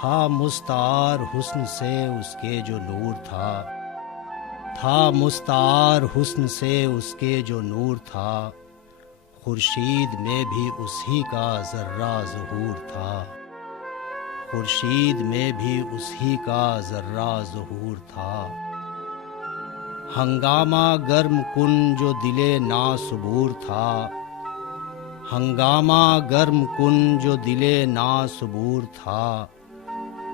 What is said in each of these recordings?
تھا مستعار حسن سے اس کے جو نور تھا، تھا مستعار حسن سے اس کے جو نور تھا، خورشید میں بھی اسی کا ذرہ ظہور تھا، خورشید میں بھی اسی کا ذرہ ظہور تھا۔ ہنگامہ گرم کن جو دل ناصبور تھا، ہنگامہ گرم کن جو دل ناصبور تھا،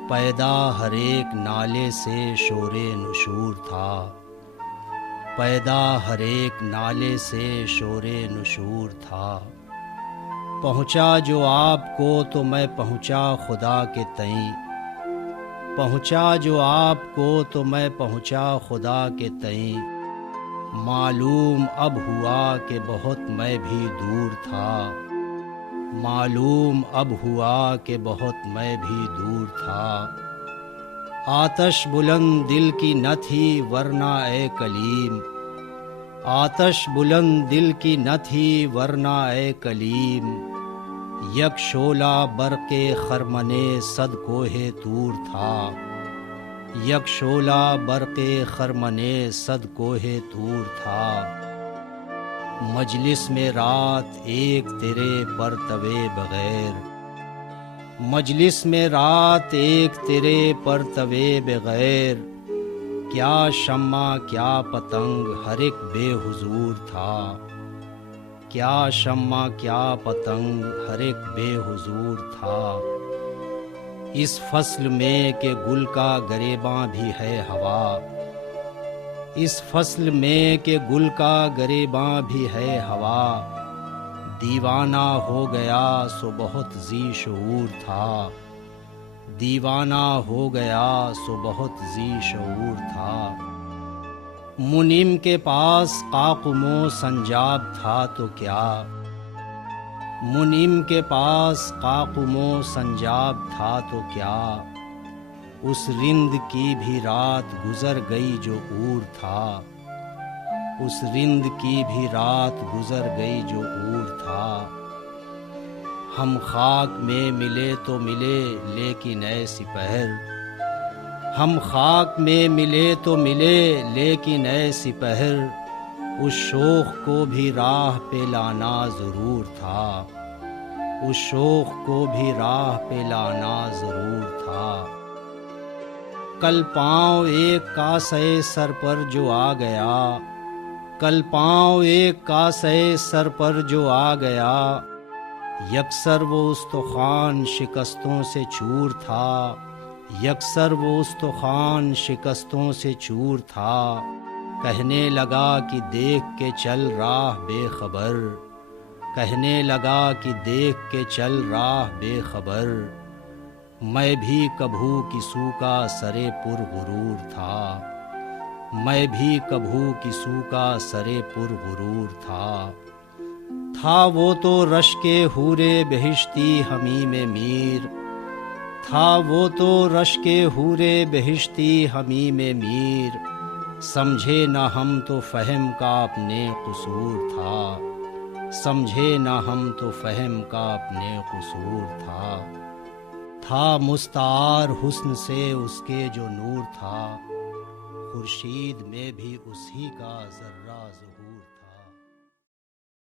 پیدا ہر ایک نالے سے شور نشور تھا، پیدا ہر ایک نالے سے شور نشور تھا۔ پہنچا جو آپ کو تو میں پہنچا خدا کے تئیں، پہنچا جو آپ کو تو میں پہنچا خدا کے تئیں، معلوم اب ہوا کہ بہت میں بھی دور تھا، معلوم اب ہوا کہ بہت میں بھی دور تھا۔ آتش بلند دل کی نہ تھی ورنہ اے کلیم، آتش بلند دل کی نہ تھی ورنہ اے کلیم، یک شعلہ برق خرمن صد کوہ طور تھا، یک شعلہ برق خرمن صد کوہ طور تھا۔ مجلس میں رات ایک تیرے پرتوے بغیر، مجلس میں رات ایک تیرے پرتوے بغیر، کیا شمع کیا پتنگ ہر ایک بے حضور تھا، کیا شمع کیا پتنگ ہر ایک بے حضور تھا۔ اس فصل میں کہ گل کا گریباں بھی ہے ہوا، اس فصل میں کہ گل کا گریباں بھی ہے ہوا، دیوانہ ہو گیا سو بہت ذی شعور تھا، دیوانہ ہو گیا سو بہت ذی شعور تھا۔ منعم کے پاس قاقم و سنجاب تھا تو کیا، منعم کے پاس قاقم و سنجاب تھا تو کیا، اس رند کی بھی رات گزر گئی جو اور تھا، اس رند کی بھی رات گزر گئی جو اور تھا۔ ہم خاک میں ملے تو ملے لیکن اے سپہر، ہم خاک میں ملے تو ملے لیکن اے سپہر، اس شوخ کو بھی راہ پہ لانا ضرور تھا، اس شوخ کو بھی راہ پہ لانا ضرور تھا۔ کل پاؤں ایک کاسے سر پر جو آ گیا، کل پاؤں ایک کاسے سر پر جو آ گیا، یکسر وہ استخوان شکستوں سے چور تھا، یکسر وہ استخوان شکستوں سے چور تھا۔ کہنے لگا کہ دیکھ کے چل راہ بے خبر، کہنے لگا کہ دیکھ کے چل راہ بے خبر، میں بھی کبھو کسو کا سرے پر غرور تھا، میں بھی کبھو کسو کا سرے پر غرور تھا۔ تھا وہ تو رشک حور بہشتی حمیم میر، تھا وہ تو رشک حور بہشتی حمیم میر، سمجھے نہ ہم تو فہم کا اپنے قصور تھا، سمجھے نہ ہم تو فہم کا اپنے قصور تھا۔ تھا مستعار حسن سے اس کے جو نور تھا، خورشید میں بھی اسی کا ذرہ